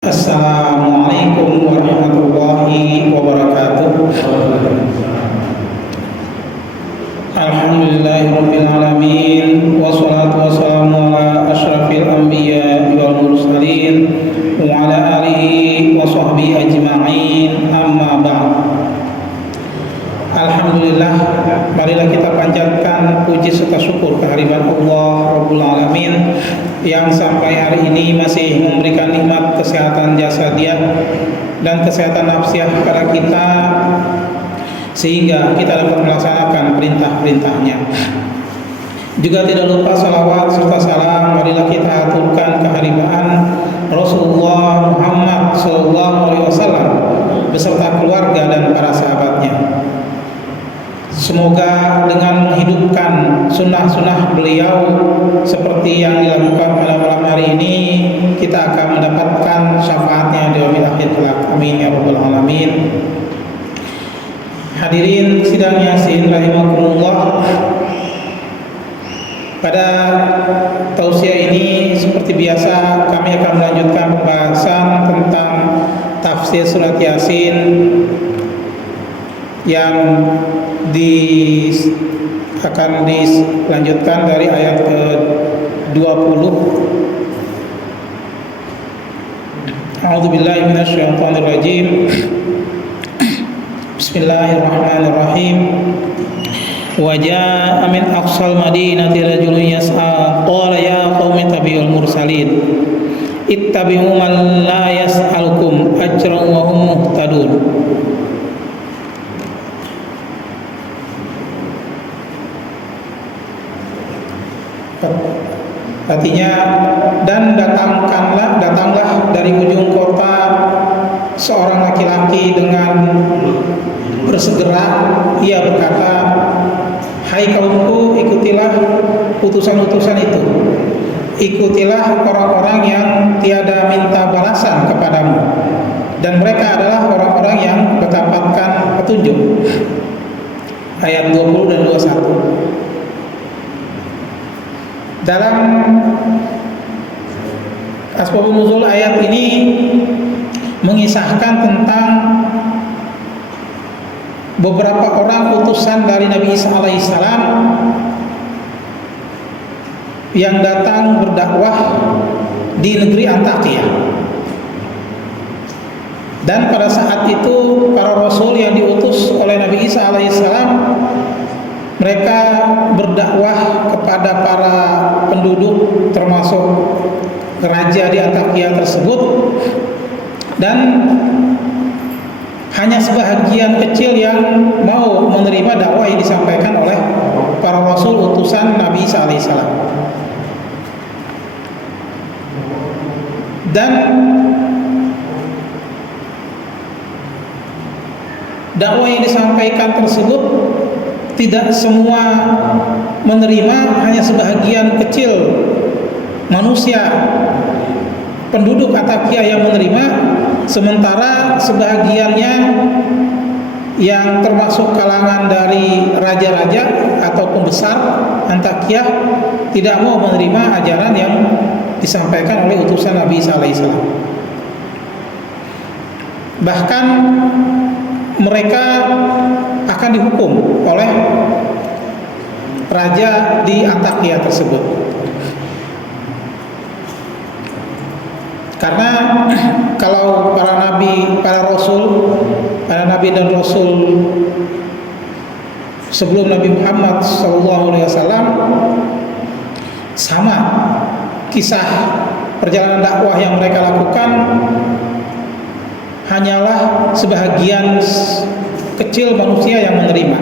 Assalamualaikum warahmatullahi wabarakatuh. Alhamdulillahirabbil alamin wassalatu wassalamu ala asyrafil anbiya'i wal mursalin wa ala alihi wa sahbihi ajma'in, amma ba'd. Alhamdulillah, marilah kita panjatkan puji serta syukur kehadirat Allah Rabbul Alamin yang sampai hari ini masih memberikan nikmat kesehatan jasadiah dan kesehatan nafsiah kepada kita sehingga kita dapat melaksanakan perintah-perintahnya. Juga tidak lupa salawat serta salam marilah kita aturkan kehadiran Rasulullah Muhammad SAW beserta keluarga dan para sahabatnya. Semoga dengan menghidupkan sunnah-sunnah beliau seperti yang dilakukan pada malam hari ini, kita akan mendapatkan syafaatnya di yaumil akhir kelak. Amin ya rabbal alamin. Hadirin sidang Yasin rahimakumullah. Pada tausiah ini seperti biasa kami akan melanjutkan pembahasan tentang tafsir surat Yasin yang akan dilanjutkan dari ayat ke-20. A'udzubillahi minasyaitonirrajim. Bismillahirrahmanirrahim. Wa jaa'a min aqsal madinati rajulun yas'a qala ya qaumi tabi'ul mursalin ittabi'u man la yas'alukum ajran wa hum muhtadun. Artinya, dan datanglah dari ujung kota seorang laki-laki dengan bersegera. Ia berkata, hai kaumku, ikutilah utusan-utusan itu. Ikutilah orang-orang yang tiada minta balasan kepadamu, dan mereka adalah orang-orang yang mendapatkan petunjuk. Ayat 20 dan 21. Dalam asbabun nuzul ayat ini mengisahkan tentang beberapa orang utusan dari Nabi Isa alaihissalam yang datang berdakwah di negeri Antakya. Dan pada saat itu para rasul yang diutus oleh Nabi Isa alaihissalam, mereka berdakwah kepada para penduduk termasuk raja di Antakya tersebut, dan hanya sebahagian kecil yang mau menerima dakwah yang disampaikan oleh para rasul utusan Nabi Isa alaihissalam. Dan dakwah yang disampaikan tersebut tidak semua menerima, hanya sebahagian kecil manusia penduduk Antakya yang menerima, sementara sebahagiannya yang termasuk kalangan dari raja-raja atau pembesar Antakya tidak mau menerima ajaran yang disampaikan oleh utusan Nabi Isa alaihissalam. Bahkan mereka akan dihukum oleh raja di Antakya tersebut, karena kalau para nabi dan rasul sebelum Nabi Muhammad SAW sama kisah perjalanan dakwah yang mereka lakukan hanyalah sebahagian kecil manusia yang menerima.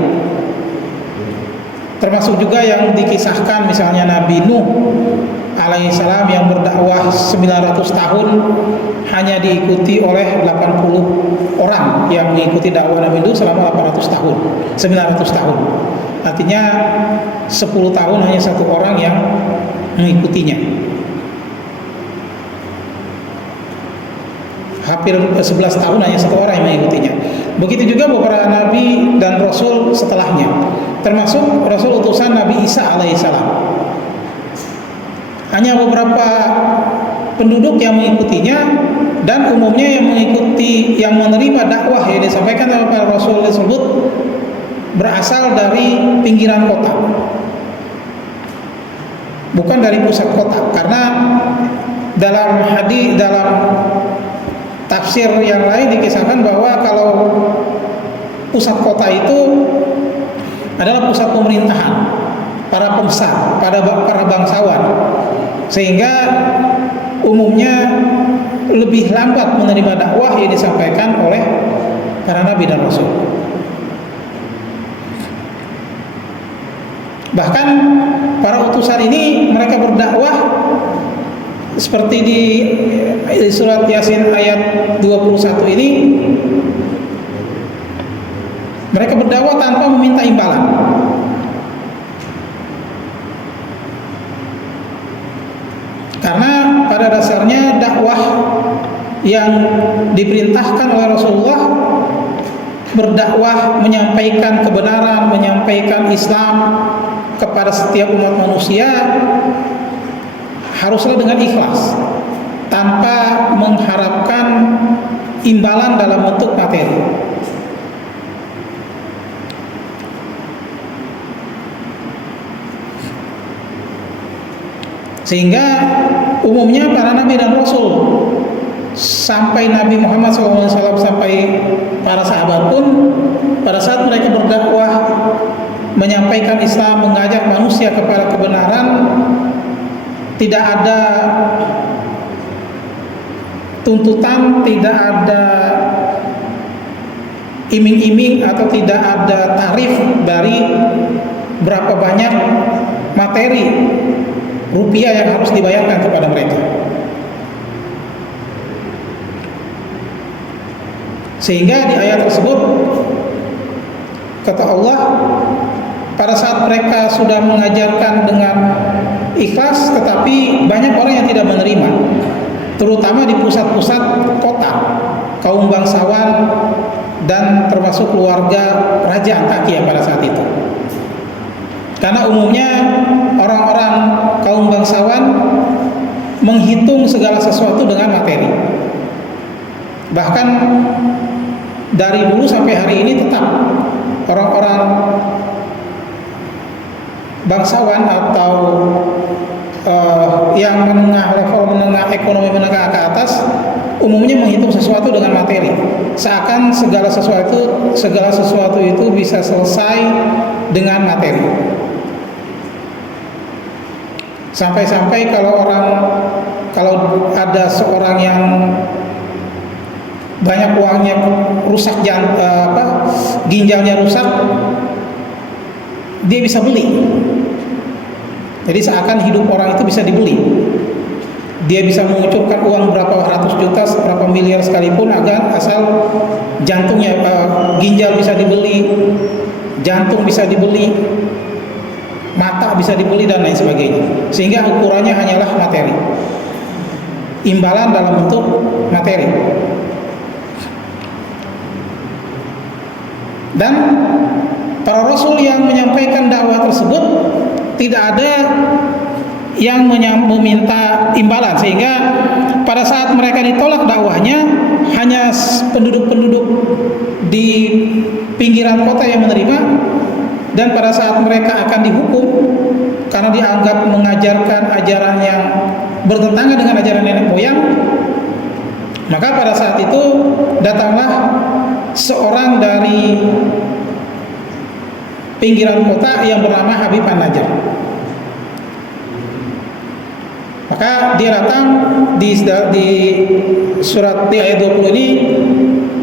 Termasuk juga yang dikisahkan misalnya Nabi Nuh alaihissalam yang berdakwah 900 tahun hanya diikuti oleh 80 orang yang mengikuti dakwah Nabi Nuh selama 800 tahun, 900 tahun. Artinya 10 tahun hanya satu orang yang mengikutinya. Hampir 11 tahun hanya satu orang yang mengikutinya. Begitu juga beberapa nabi dan rasul setelahnya, termasuk rasul utusan Nabi Isa alaihissalam. Hanya beberapa penduduk yang mengikutinya dan umumnya yang mengikuti, yang menerima dakwah yang disampaikan oleh para rasul tersebut berasal dari pinggiran kota, bukan dari pusat kota. Karena dalam hadis, dalam tafsir yang lain dikisahkan bahwa kalau pusat kota itu adalah pusat pemerintahan, para pembesar, para bangsawan, sehingga umumnya lebih lambat menerima dakwah yang disampaikan oleh para nabi dan rasul. Bahkan para utusan ini mereka berdakwah seperti di surat Yasin ayat 21 ini, mereka berdakwah tanpa meminta imbalan. Karena pada dasarnya dakwah yang diperintahkan oleh Rasulullah, berdakwah, menyampaikan kebenaran, menyampaikan Islam kepada setiap umat manusia, haruslah dengan ikhlas, tanpa mengharapkan imbalan dalam bentuk materi. Sehingga umumnya para nabi dan rasul, sampai Nabi Muhammad SAW, sampai para sahabat pun, pada saat mereka berdakwah, menyampaikan Islam, mengajak manusia kepada kebenaran, tidak ada tuntutan, tidak ada iming-iming atau tidak ada tarif dari berapa banyak materi rupiah yang harus dibayarkan kepada mereka. Sehingga di ayat tersebut kata Allah, pada saat mereka sudah mengajarkan dengan ikhlas, tetapi banyak orang yang tidak menerima, terutama di pusat-pusat kota, kaum bangsawan dan termasuk keluarga Raja Antakya pada saat itu. Karena umumnya orang-orang kaum bangsawan menghitung segala sesuatu dengan materi. Bahkan dari dulu sampai hari ini tetap orang-orang bangsawan atau yang menengah, level menengah, ekonomi menengah ke atas, umumnya menghitung sesuatu dengan materi. Seakan segala sesuatu itu bisa selesai dengan materi. Sampai-sampai kalau ada seorang yang banyak uangnya rusak, ginjalnya rusak, dia bisa beli. Jadi seakan hidup orang itu bisa dibeli. Dia bisa mengucurkan uang berapa ratus juta, berapa miliar sekalipun, agar asal jantungnya, ginjal bisa dibeli, jantung bisa dibeli, mata bisa dibeli, dan lain sebagainya. Sehingga ukurannya hanyalah materi, imbalan dalam bentuk materi. Dan para rasul yang menyampaikan dakwah tersebut tidak ada yang meminta imbalan, sehingga pada saat mereka ditolak dakwahnya, hanya penduduk-penduduk di pinggiran kota yang menerima. Dan pada saat mereka akan dihukum karena dianggap mengajarkan ajaran yang bertentangan dengan ajaran nenek moyang, maka pada saat itu datanglah seorang dari pinggiran kota yang bernama Habib An-Najjar. Maka dia datang di surat di ayat 20 ini,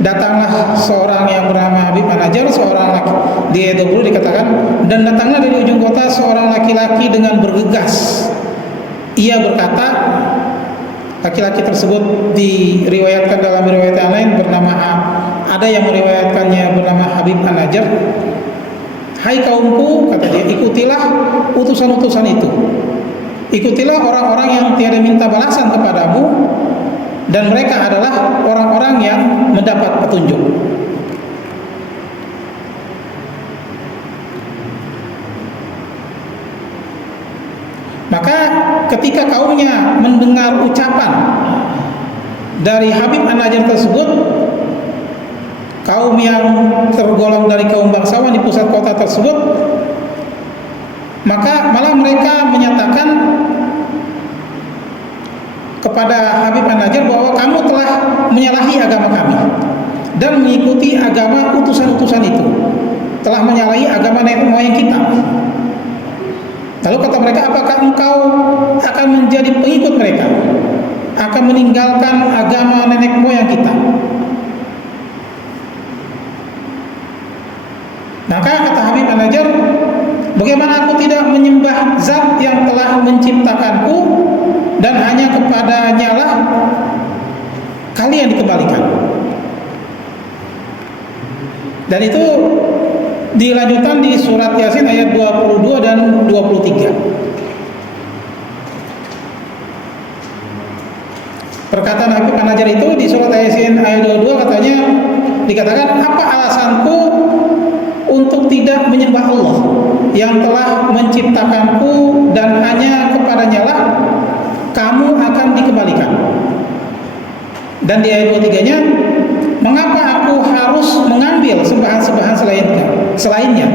datanglah seorang yang bernama Habib An-Najjar, seorang laki. Di ayat 20 dikatakan, dan datanglah dari ujung kota seorang laki-laki dengan bergegas. Ia berkata, laki-laki tersebut diriwayatkan dalam riwayat yang lain bernama, ada yang meriwayatkannya bernama Habib An-Najjar. Hai kaumku, kata dia, ikutilah utusan-utusan itu. Ikutilah orang-orang yang tiada minta balasan kepadamu, dan mereka adalah orang-orang yang mendapat petunjuk. Maka ketika kaumnya mendengar ucapan dari Habib An-Najjar tersebut, kaum yang tergolong dari kaum bangsawan di pusat kota tersebut, maka malah mereka menyatakan kepada Habib An-Najjar bahwa kamu telah menyalahi agama kami dan mengikuti agama utusan-utusan itu, telah menyalahi agama nenek moyang kita. Lalu kata mereka, apakah engkau akan menjadi pengikut mereka, akan meninggalkan agama nenek moyang kita? Maka kata Habib An-Najjar, bagaimana aku tidak menyembah zat yang telah menciptakanku dan hanya kepadanya lah kalian dikembalikan. Dan itu dilanjutkan di surat Yasin ayat 22 dan 23. Perkataan Habib An-Najjar itu di surat Yasin ayat 22 katanya, dikatakan, apa alasanku untuk tidak menyembah Allah yang telah menciptakanku dan hanya kepadanya lah kamu akan dikembalikan. Dan di ayat 23-nya, mengapa aku harus mengambil sembahan-sembahan selainnya?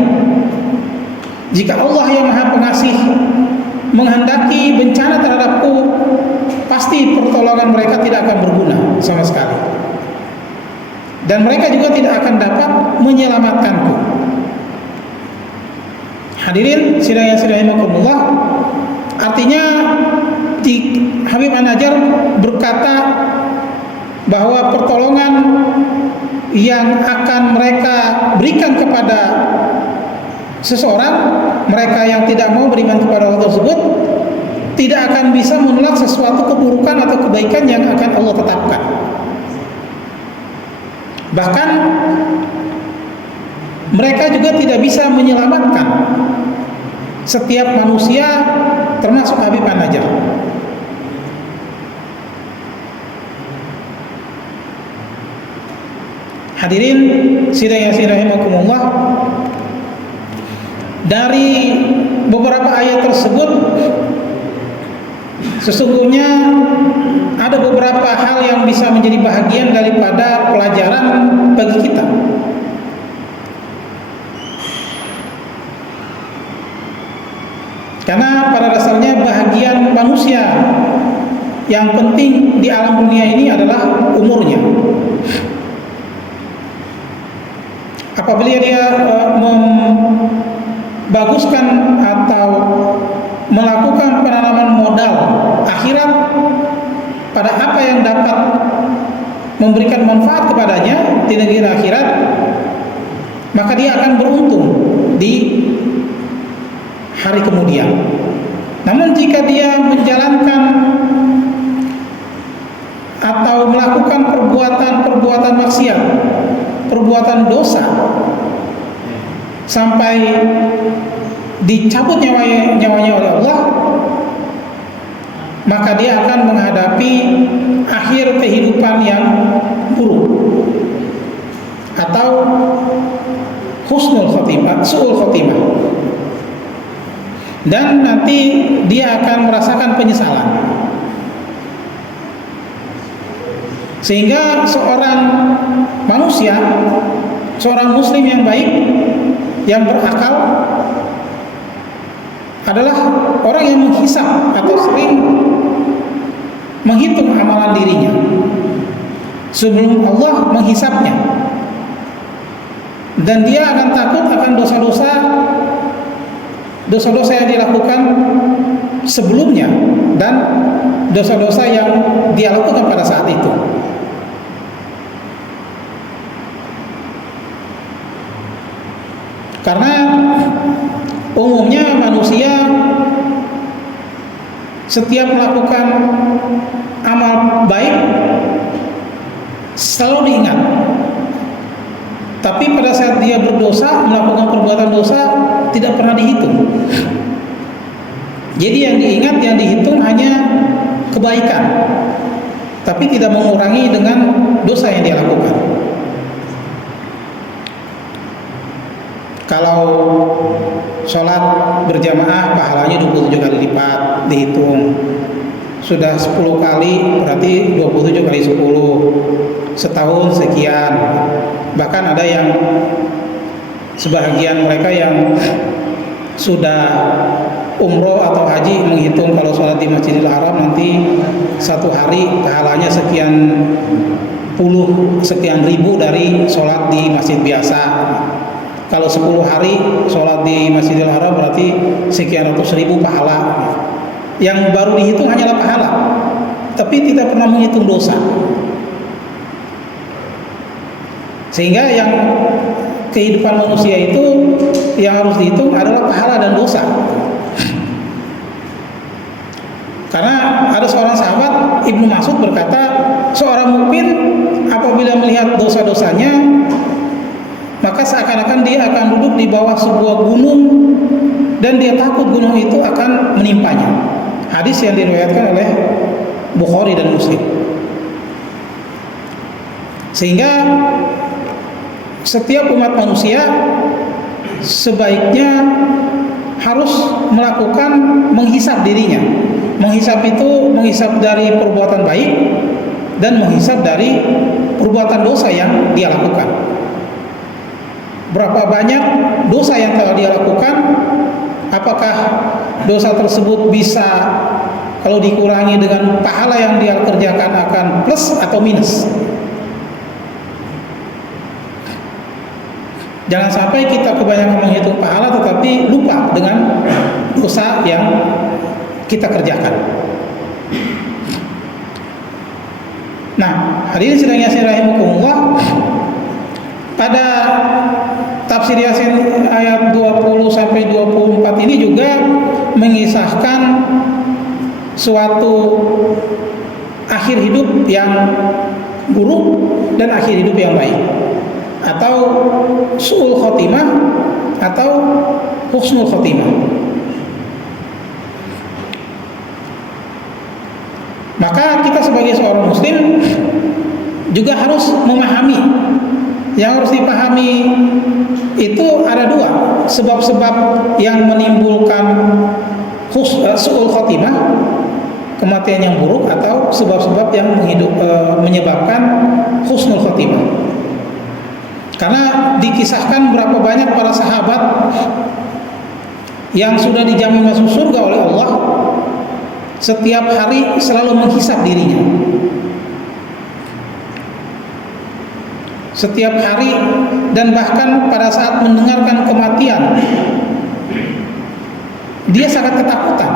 Jika Allah yang Maha Pengasih menghendaki bencana terhadapku, pasti pertolongan mereka tidak akan berguna sama sekali, dan mereka juga tidak akan dapat menyelamatkanku. Hadirin sidang yang rahimakumullah, artinya Habib An-Najjar berkata bahwa pertolongan yang akan mereka berikan kepada seseorang, mereka yang tidak mau beriman kepada Allah tersebut, tidak akan bisa menolak sesuatu keburukan atau kebaikan yang akan Allah tetapkan. Bahkan mereka juga tidak bisa menyelamatkan setiap manusia, termasuk Habib An-Najjar. Hadirin sidang yang rahimakumullah, dari beberapa ayat tersebut sesungguhnya ada beberapa hal yang bisa menjadi bahagian daripada pelajaran bagi kita. Karena pada dasarnya bahagian manusia yang penting di alam dunia ini adalah umurnya. Apabila dia membaguskan atau melakukan penanaman modal akhirat pada apa yang dapat memberikan manfaat kepadanya di negeri akhirat, maka dia akan beruntung di hari kemudian. Namun jika dia menjalankan atau melakukan perbuatan maksiat, perbuatan dosa, sampai dicabut nyawanya oleh Allah, maka dia akan menghadapi akhir kehidupan yang buruk atau husnul khotimah, su'ul khotimah, dan nanti dia akan merasakan penyesalan. Sehingga seorang manusia, seorang muslim yang baik, yang berakal, adalah orang yang menghisap atau sering menghitung amalan dirinya sebelum Allah menghisapnya, dan dia akan takut akan dosa-dosa yang dilakukan sebelumnya dan dosa-dosa yang dia lakukan pada saat itu. Karena umumnya manusia setiap melakukan amal baik selalu diingat, tapi pada saat dia berdosa, melakukan perbuatan dosa, tidak pernah dihitung. Jadi yang diingat, yang dihitung hanya kebaikan, tapi tidak mengurangi dengan dosa yang dia lakukan. Kalau sholat berjamaah pahalanya 27 kali lipat dihitung. Sudah 10 kali berarti 27 kali 10, setahun sekian. Bahkan ada yang sebahagian mereka yang sudah umroh atau haji menghitung kalau sholat di Masjidil Haram nanti satu hari pahalanya sekian ribu dari sholat di masjid biasa. Kalau 10 hari sholat di Masjidil Haram berarti sekian ratus ribu pahala. Yang baru dihitung hanyalah pahala, tapi tidak pernah menghitung dosa. Sehingga yang kehidupan manusia itu yang harus dihitung adalah pahala dan dosa. Karena ada seorang sahabat, Ibnu Mas'ud berkata, seorang mukmin apabila melihat dosa-dosanya, maka seakan-akan dia akan duduk di bawah sebuah gunung dan dia takut gunung itu akan menimpanya. Hadis yang diriwayatkan oleh Bukhari dan Muslim. Sehingga setiap umat manusia sebaiknya harus melakukan menghisap dirinya. Menghisap itu menghisap dari perbuatan baik dan menghisap dari perbuatan dosa yang dia lakukan. Berapa banyak dosa yang telah dia lakukan? Apakah dosa tersebut bisa kalau dikurangi dengan pahala yang dia kerjakan akan plus atau minus? Jangan sampai kita kebanyakan menghitung pahala tetapi lupa dengan dosa yang kita kerjakan. Nah, hadirin sidang Yasin rahimakumullah, pada tafsir Yasin ayat 20 sampai 24 ini juga mengisahkan suatu akhir hidup yang buruk dan akhir hidup yang baik, atau su'ul khotimah atau husnul khotimah. Maka kita sebagai seorang muslim juga harus memahami. Yang harus dipahami itu ada dua sebab-sebab yang menimbulkan su'ul khotimah, kematian yang buruk, atau sebab-sebab yang menyebabkan husnul khotimah. Karena dikisahkan berapa banyak para sahabat yang sudah dijamin masuk surga oleh Allah, setiap hari selalu menghisap dirinya. Setiap hari, dan bahkan pada saat mendengarkan kematian dia sangat ketakutan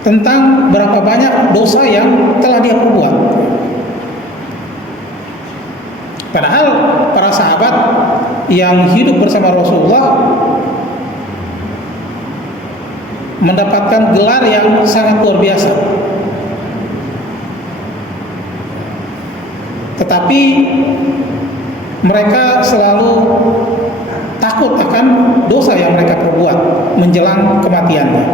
tentang berapa banyak dosa yang telah dia perbuat. Padahal para sahabat yang hidup bersama Rasulullah mendapatkan gelar yang sangat luar biasa. Tetapi mereka selalu takut akan dosa yang mereka perbuat menjelang kematiannya.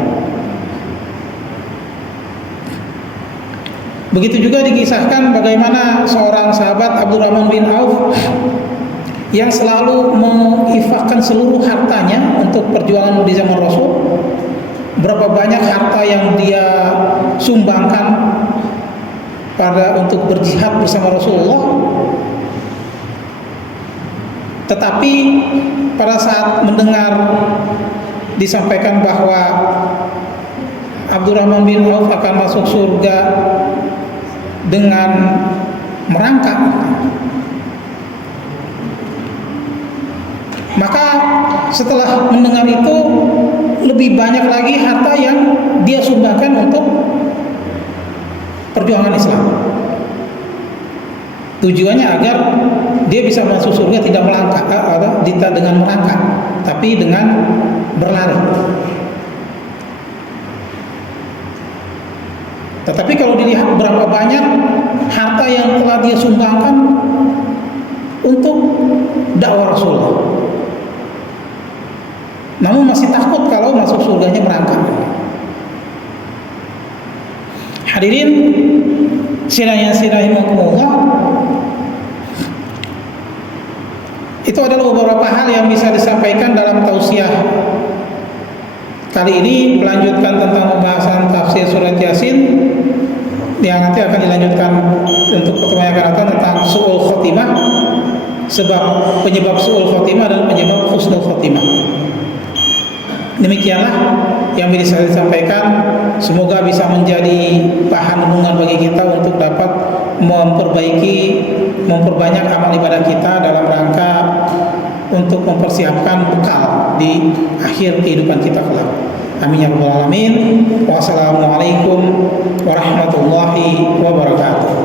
Begitu juga dikisahkan bagaimana seorang sahabat Abdurrahman bin Auf yang selalu menginfakkan seluruh hartanya untuk perjuangan di zaman Rasul. Berapa banyak harta yang dia sumbangkan untuk berjihad bersama Rasulullah. Tetapi pada saat mendengar disampaikan bahwa Abdurrahman bin Auf akan masuk surga dengan merangkak, maka setelah mendengar itu lebih banyak lagi harta yang dia sumbangkan untuk perjuangan Islam. Tujuannya agar dia bisa masuk surga tidak melangkah, tidak dengan merangkak, tapi dengan berlari. Tetapi kalau dilihat berapa banyak harta yang telah dia sumbangkan untuk dakwah Rasulullah, namun masih takut kalau masuk surganya merangkak. Hadirin sidang rahimakumullah, Itu adalah beberapa hal yang bisa disampaikan dalam tausiah. Kali ini melanjutkan tentang pembahasan tafsir surat Yasin, yang nanti akan dilanjutkan untuk pertemuan yang akan datang tentang su'ul khotimah, sebab penyebab su'ul khotimah dan penyebab husnul khotimah. Demikianlah yang bisa saya sampaikan. Semoga bisa menjadi bahan renungan bagi kita untuk dapat memperbanyak amal ibadah kita dalam rangka untuk mempersiapkan bekal di akhir kehidupan kita kelak. Amin ya rabbal alamin. Wassalamualaikum warahmatullahi wabarakatuh.